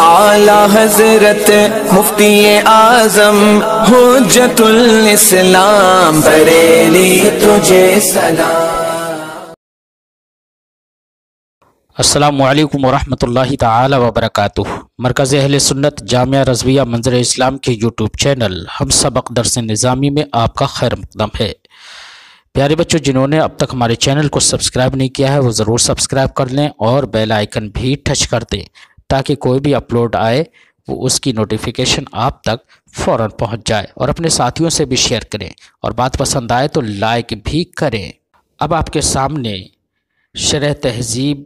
اعلی حضرت مفتی اعظم حجت الاسلام بریلی تجھے سلام۔ السلام علیکم ورحمۃ اللہ تعالی وبرکاتہ۔ مرکز اہل سنت جامعہ رضویہ منظر اسلام کے یوٹیوب چینل ہم سبق درس نظامی میں آپ کا خیر مقدم ہے۔ پیارے بچوں، جنہوں نے اب تک ہمارے چینل کو سبسکرائب نہیں کیا ہے وہ ضرور سبسکرائب کر لیں اور بیل آئیکن بھی ٹچ کر دیں تاکہ کوئی بھی اپلوڈ آئے وہ اس کی نوٹیفیکیشن آپ تک فوراً پہنچ جائے، اور اپنے ساتھیوں سے بھی شیئر کریں، اور بات پسند آئے تو لائک بھی کریں۔ اب آپ کے سامنے شرح تہذیب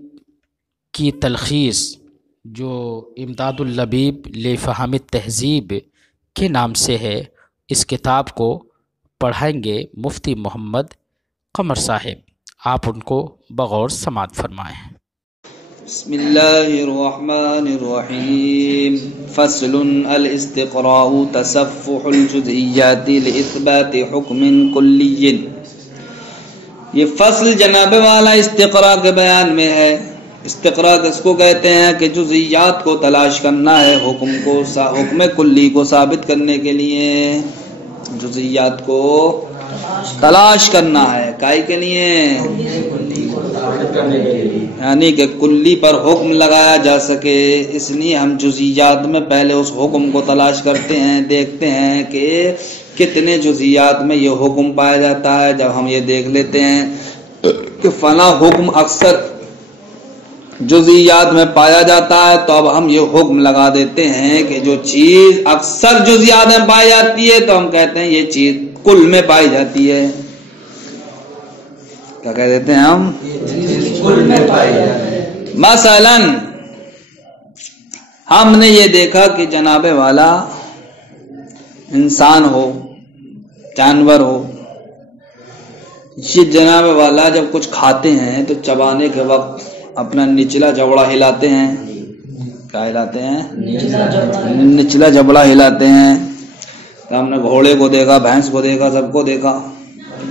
کی تلخیص جو امداد اللبیب لفہم التہذیب کے نام سے ہے، اس کتاب کو پڑھائیں گے مفتی محمد قمر صاحب۔ آپ ان کو بغور سماعت فرمائیں۔ بسم اللہ الرحمن الرحیم۔ فصل الاستقراء تصفح الجزئیات لاثبات حکم کلی۔ یہ فصل جناب والا استقراء کے بیان میں ہے۔ استقراء کس کو کہتے ہیں کہ جزئیات کو تلاش کرنا ہے حکم کلی کو ثابت کرنے کے لیے، جزئیات کو تلاش کرنا ہے کائی کے لیے، یعنی کہ کلی پر حکم لگایا جا سکے، اس لیے ہم جزئیات میں پہلے اس حکم کو تلاش کرتے ہیں، دیکھتے ہیں کہ کتنے جزئیات میں یہ حکم پایا جاتا ہے۔ جب ہم یہ دیکھ لیتے ہیں کہ فلاں حکم اکثر جزئیات میں پایا جاتا ہے تو اب ہم یہ حکم لگا دیتے ہیں کہ جو چیز اکثر جزئیات میں پائی جاتی ہے تو ہم کہتے ہیں یہ چیز کل میں پائی جاتی ہے۔ کیا کہہ دیتے ہیں ہم؟ کل میں پائی جاتی ہے۔ مثلا ہم نے یہ دیکھا کہ جناب والا انسان ہو، جانور ہو، یہ جناب والا جب کچھ کھاتے ہیں تو چبانے کے وقت اپنا نچلا جبڑا ہلاتے ہیں۔ کیا ہلاتے ہیں؟ نچلا جبڑا ہلاتے ہیں۔ تو ہم نے گھوڑے کو دیکھا، بھینس کو دیکھا، سب کو دیکھا،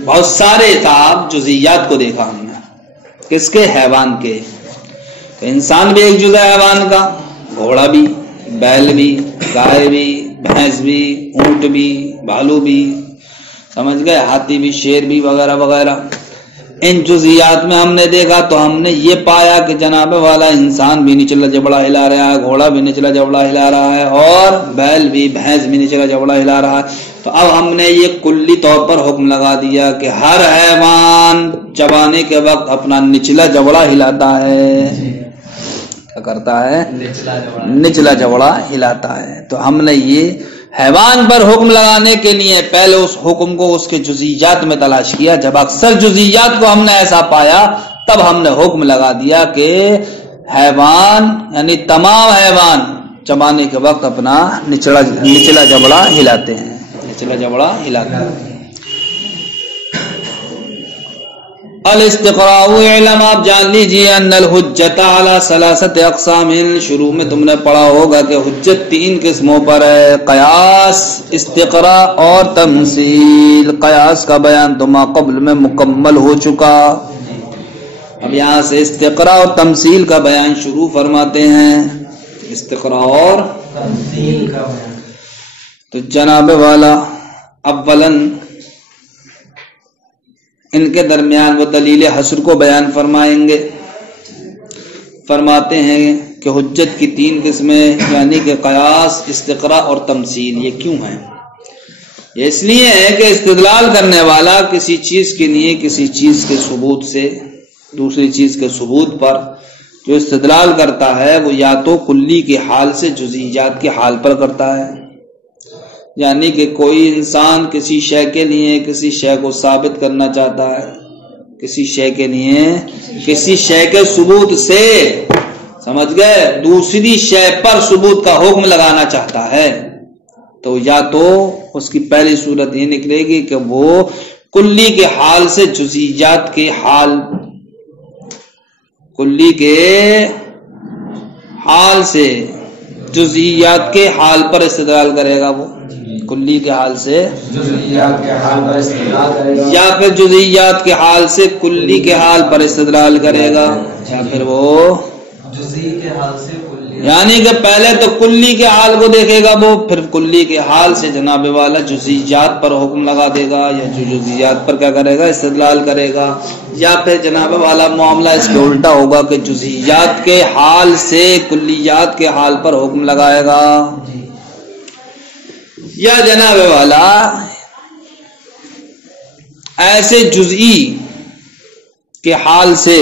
بہت سارے صاحب جزئیات کو دیکھا ہم نے۔ کس کے؟ حیوان کے۔ تو انسان بھی ایک جزء حیوان کا، گھوڑا بھی، بیل بھی، گائے بھی، بھینس بھی، اونٹ بھی، بھالو بھی، سمجھ گئے، ہاتھی بھی، شیر بھی، وغیرہ وغیرہ۔ ان جزئیات میں ہم نے دیکھا تو ہم نے یہ پایا کہ جناب والا انسان بھی نچلا جبڑا ہلا رہا ہے، گھوڑا بھی نچلا جبڑا ہلا رہا ہے، اور بیل بھی، بھینس بھی نچلا جبڑا ہلا رہا ہے۔ تو اب ہم نے یہ کلی طور پر حکم لگا دیا کہ ہر حیوان چبانے کے وقت اپنا نچلا جبڑا ہلاتا ہے۔ کیا کرتا ہے؟ نچلا جبڑا ہلاتا ہے۔ تو ہم نے یہ حیوان پر حکم لگانے کے لیے پہلے اس حکم کو اس کے جزئیات میں تلاش کیا۔ جب اکثر جزئیات کو ہم نے ایسا پایا تب ہم نے حکم لگا دیا کہ حیوان یعنی تمام حیوان چبانے کے وقت اپنا نچلا جبڑا ہلاتے ہیں، نچلا جبڑا ہلاتے ہیں۔ الاستقراء علم، آپ جان لیجئے، ان الحجت علی ثلاثت اقسام، شروع میں تم نے پڑھا ہوگا کہ حجت 3 قسموں پر ہے، قیاس، استقراء اور تمثیل۔ قیاس کا بیان تو ما قبل میں مکمل ہو چکا، اب یہاں سے استقراء اور تمثیل کا بیان شروع فرماتے ہیں، استقراء اور تمثیل کا بیان۔ تو جناب والا اولاً ان کے درمیان وہ دلیل حصر کو بیان فرمائیں گے۔ فرماتے ہیں کہ حجت کی 3 قسمیں، یعنی کہ قیاس، استقراء اور تمثیل۔ یہ کیوں ہیں؟ یہ اس لیے ہے کہ استدلال کرنے والا کسی چیز کے لیے کسی چیز کے ثبوت سے دوسری چیز کے ثبوت پر جو استدلال کرتا ہے وہ یا تو کلی کے حال سے جزئیات کے حال پر کرتا ہے، یعنی کہ کوئی انسان کسی شے کے لیے کسی شے کو ثابت کرنا چاہتا ہے، کسی شے کے لیے کسی شے کے ثبوت سے، سمجھ گئے، دوسری شے پر ثبوت کا حکم لگانا چاہتا ہے، تو یا تو اس کی پہلی صورت یہ نکلے گی کہ وہ کلی کے حال سے جزئیات کے حال، کلی کے حال سے جزئیات کے حال پر استدلال کرے گا، وہ کلی کے حال سے جزئیات کے حال پر استدلال کرے گا، یا پھر جزئیات کے حال سے کلی کے حال پر استدلال کرے گا، یا پھر وہ جزئی کے حال سے کلی یعنی کہ پہلے تو کلی کے حال کو دیکھے گا وہ، پھر کلی کے حال سے جناب والا جزئیات پر حکم لگا دے گا، یا جو جزئیات پر کیا کرے گا؟ استدلال کرے گا، یا پھر جناب والا معاملہ اس کے الٹا ہوگا کہ جزئیات کے حال سے کلیات کے حال پر حکم لگائے گا، یا جناب والا ایسے جزئی کے حال سے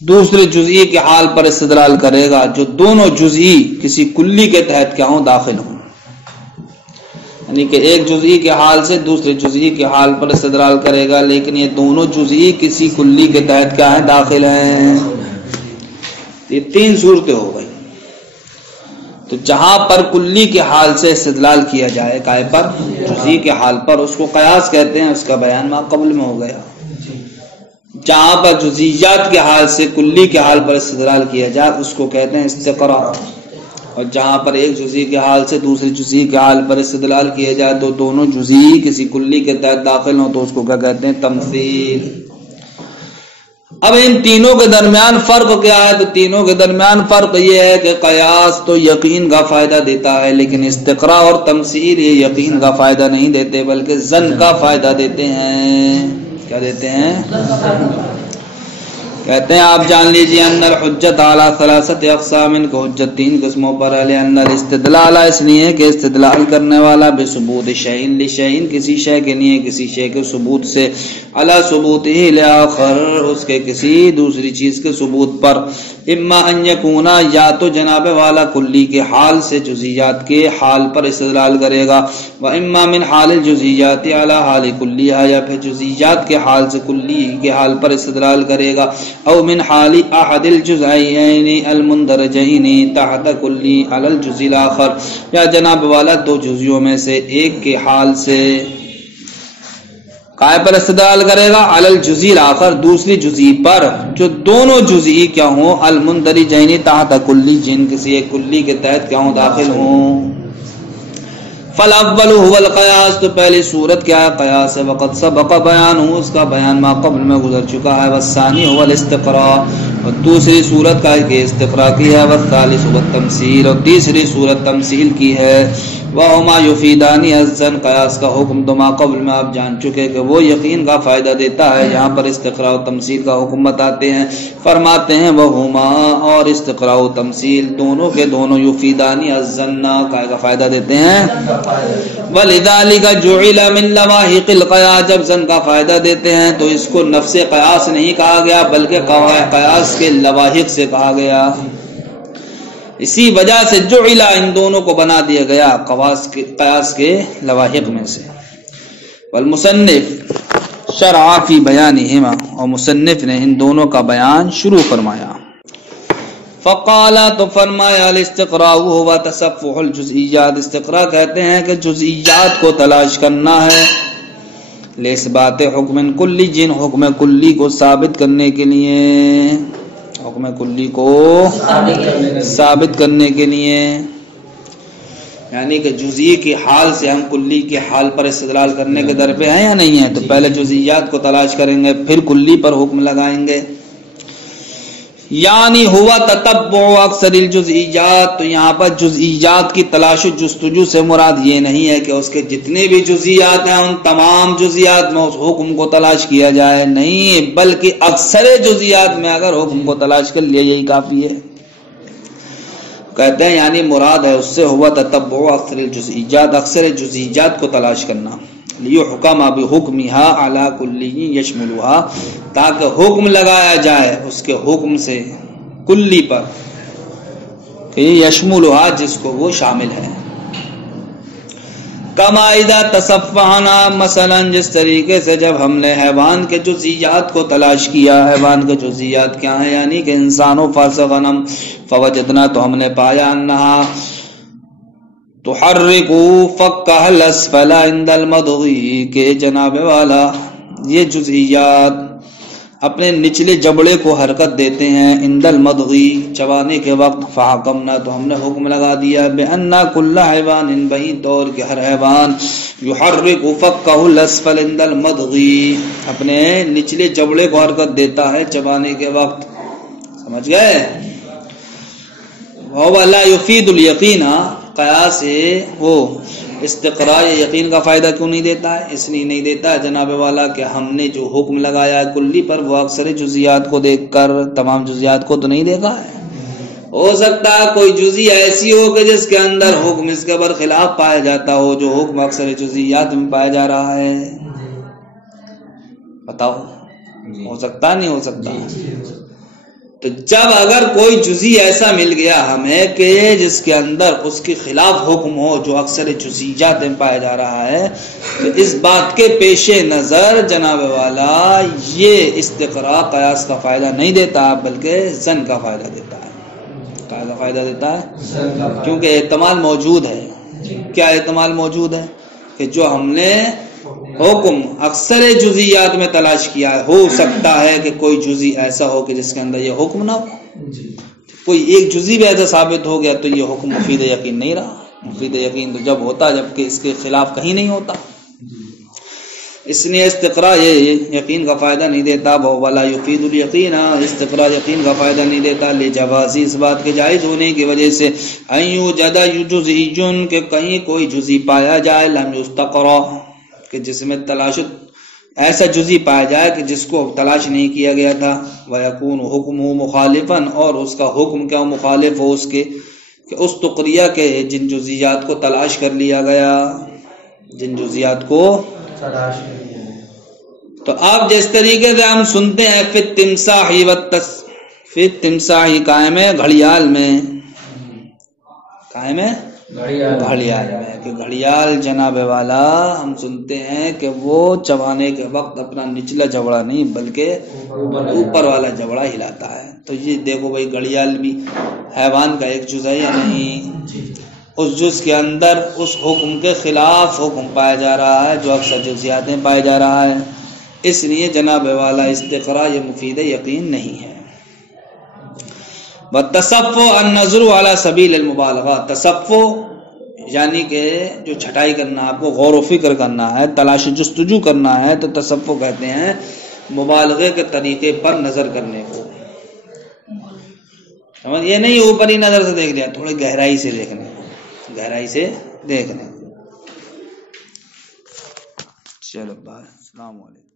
دوسرے جزئی کے حال پر استدلال کرے گا جو دونوں جزئی کسی کلی کے تحت کیا ہوں؟ داخل ہوں، یعنی کہ ایک جزئی کے حال سے دوسرے جزئی کے حال پر استدلال کرے گا، لیکن یہ دونوں جزئی کسی کلی کے تحت کیا ہیں؟ داخل ہیں۔ یہ تین صورتیں ہو گئی۔ تو جہاں پر کلی کے حال سے استدلال کیا جائے کائے پر؟ جزئی کے حال پر، اس کو قیاس کہتے ہیں، اس کا بیان ما قبل میں ہو گیا۔ جہاں پر جزئیات کے حال سے کلی کے حال پر استدلال کیا جائے اس کو کہتے ہیں استقراء، اور جہاں پر ایک جزئی کے حال سے دوسرے جزئی کے حال پر استدلال کیا جائے تو دونوں جزئی کسی کلی کے تحت داخل ہوں تو اس کو کیا کہتے ہیں؟ تمثیل۔ اب ان تینوں کے درمیان فرق کیا ہے؟ تو تینوں کے درمیان فرق یہ ہے کہ قیاس تو یقین کا فائدہ دیتا ہے، لیکن استقراء اور تمثیل یہ یقین کا فائدہ نہیں دیتے بلکہ ظن کا فائدہ دیتے ہیں۔ کیا دیتے ہیں؟ کہتے ہیں آپ جان لیجیے ان الحجت علی ثلاثت اقسام، کو حجت تین قسموں پر ہے۔ لأن الاستدلال، اس لیے کہ استدلال کرنے والا بثبوت شیء لشیء، کسی شے کے لیے کسی شے کے ثبوت سے، علی ثبوتہ لآخر، اس کے کسی دوسری چیز کے ثبوت پر، اما ان یکونا، یا تو جناب والا کلی کے حال سے جزئیات کے حال پر استدلال کرے گا، و اما من حال الجزئیات علی حال کلیہ، یا پھر جزئیات کے حال سے کلی کے حال پر استدلال کرے گا، او من حال احد الجزئین المندرجین تحت کلی علی الجزء الاخر، یا جناب والا دو جزیوں میں سے ایک کے حال سے کائے پر استدلال کرے گا؟ علی الجزء الاخر، دوسری جزئی پر، جو دونوں جزئی کیا ہوں؟ المندرجین تحت کلی، جن کسی ایک کلی کے تحت کیا ہوں؟ داخل ہوں۔ فالاول هو القیاس، تو پہلی صورت کیا ہے؟ قیاس ہے۔ وقت سبق بیان ہوں، اس کا بیان ما قبل میں گزر چکا ہے۔ والثانی هو الاستقراء، اور دوسری صورت کا ہے کہ استقراء کی ہے۔ والثالث هو التمثیل، اور تیسری صورت تمثیل کی ہے۔ وہما یفیدان الظن، قیاس کا حکم تو ما قبل میں آپ جان چکے کہ وہ یقین کا فائدہ دیتا ہے۔ یہاں پر استقراء و تمثیل کا حکم بتاتے ہیں، فرماتے ہیں وہما، اور استقراء و تمثیل دونوں کے دونوں یفیدان الظن، کا فائدہ دیتے ہیں۔ ولذالک جعل من لواحق القیاس، جب ظن کا فائدہ دیتے ہیں تو اس کو نفس قیاس نہیں کہا گیا بلکہ قیاس کے لواحق سے کہا گیا، اسی وجہ سے جعل، ان دونوں کو بنا دیا گیا قیاس کے لواحق میں سے۔ والمصنف شرع فی بیانہما، اور مصنف نے ان دونوں کا بیان شروع فرمایا۔ فقال، تو فرمایا الاستقراء هو تصفح الجزئیات، استقراء کہتے ہیں کہ جزئیات کو تلاش کرنا ہے، لاثبات حکم کلی، جن حکم کلی کو ثابت کرنے کے لیے، حکم کلی کو ثابت کرنے کے لیے، یعنی کہ جزئی کے حال سے ہم کلی کے حال پر استدلال کرنے کے در پہ ہیں یا نہیں ہیں؟ تو پہلے جزئیات کو تلاش کریں گے پھر کلی پر حکم لگائیں گے۔ یعنی ہوا تتبع اکثر الجزئیات، تو یہاں پر جزئیات کی تلاش و جستجو سے مراد یہ نہیں ہے کہ اس کے جتنے بھی جزئیات ہیں ان تمام جزئیات میں اس حکم کو تلاش کیا جائے، نہیں، بلکہ اکثر جزئیات میں اگر حکم کو تلاش کر لیا یہی کافی ہے۔ کہتے ہیں یعنی مراد ہے اس سے ہوا تتبع اکثر الجزئیات، اکثر جزئیات کو تلاش کرنا، لیحکم بحکمها علی کلی یشملها، تاکہ حکم لگایا جائے اس کے حکم سے کلی پر، کہ یشملها جس کو وہ شامل ہے۔ کما اذا تصفحنا، مثلا جس طریقے سے جب ہم نے حیوان کے جزئیات کو تلاش کیا، حیوان کے جزئیات کیا ہیں؟ یعنی کہ انسان و فرس غنم، فوجدنا، تو ہم نے پایا، انہا تحرک فقہ الاسفل عند المضغی، کہ جناب والا یہ جزئیات اپنے نچلے جبڑے کو حرکت دیتے ہیں، عند المضغی، چبانے کے وقت، فحکمنا، تو ہم نے حکم لگا دیا، بأن کل حیوان، بہی طور کہ ہر حیوان، یحرک فقہ الاسفل عند المضغی، اپنے نچلے جبڑے کو حرکت دیتا ہے چبانے کے وقت، سمجھ گئے؟ وَهُوَ لَا يُفِيدُ الْيَقِينَ قیاس وہ استقراء یقین کا فائدہ کیوں نہیں دیتا ہے؟ اس لیے نہیں دیتا ہے جناب والا کہ ہم نے جو حکم لگایا ہے کلی پر وہ اکثر جزیات کو دیکھ کر تمام جزیات کو تو نہیں دیکھا ہے۔ ہو سکتا ہے کوئی جزی ایسی ہو کہ جس کے اندر حکم اس کے برخلاف پایا جاتا ہو، جو حکم اکثر جزیات میں پایا جا رہا ہے۔ بتاؤ، ہو سکتا نہیں ہو سکتا؟ تو جب اگر کوئی جزی ایسا مل گیا ہمیں کہ جس کے اندر اس کے خلاف حکم ہو جو اکثر جزیات میں پایا جا رہا ہے، تو اس بات کے پیش نظر جناب والا یہ استقراء قیاس کا فائدہ نہیں دیتا بلکہ ظن کا فائدہ دیتا ہے۔ کیا کا فائدہ دیتا ہے؟ کیونکہ احتمال موجود ہے۔ کیا احتمال موجود ہے؟ کہ جو ہم نے حکم اکثر جزیات میں تلاش کیا ہے، ہو سکتا ہے کہ کوئی جزی ایسا ہو کہ جس کے اندر یہ حکم نہ ہو۔ کوئی ایک جزی بھی ایسا ثابت ہو گیا تو یہ حکم مفید یقین نہیں رہا۔ مفید یقین تو جب ہوتا جبکہ اس کے خلاف کہیں نہیں ہوتا۔ اس لیے استقراء یہ یقین کا فائدہ نہیں دیتا۔ وَلَا يُفِيدُ الْيَقِينَ استقراء یقین کا فائدہ نہیں دیتا، لِجَوَازِ اس بات کے جائز ہونے کی وجہ سے أَن يُوجَدَ جُزْءٌ کہ کہیں کوئی جزی پایا جائے لم يُسْتَقْرَ کہ جس میں تلاش ایسا جزی پایا جائے کہ جس کو تلاش نہیں کیا گیا تھا، وَيَكُونُ حُكْمُهُ مُخَالِفًا اور اس کا حکم کیا مخالف ہو اس کے کہ اس تقریہ کے جن جزیات کو تلاش کر لیا گیا، جن جزیات کو تلاش کر لیا گیا۔ تو اب جس طریقے سے ہم سنتے ہیں فی التمساح فی التمساح قائم ہے گھڑیال میں، قائم ہے گھڑیال میں، کہ گھڑیال جناب والا ہم سنتے ہیں کہ وہ چبانے کے وقت اپنا نچلا جبڑا نہیں بلکہ اوپر والا جبڑا ہلاتا ہے۔ تو یہ دیکھو بھائی گھڑیال بھی حیوان کا ایک جز ہے یا نہیں؟ اس جز کے اندر اس حکم کے خلاف حکم پایا جا رہا ہے جو اکثر جزیات میں پایا جا رہا ہے، اس لیے جناب والا استقراء یہ مفید یقین نہیں ہے۔ وَالتَّصَفُّ النَّظْرُ عَلَى سَبِيلِ الْمُبَالَغَةِ تصفُّ یعنی کہ جو چھٹائی کرنا، آپ کو غور و فکر کرنا ہے، تلاش جستجو کرنا ہے، تو تصفُّ کہتے ہیں مبالغے کے طریقے پر نظر کرنے کو۔ سمجھ یہ نہیں اوپر ہی نظر سے دیکھ لیا، تھوڑی گہرائی سے دیکھنا، گہرائی سے دیکھنا۔ چلو بھائی، السلام علیکم۔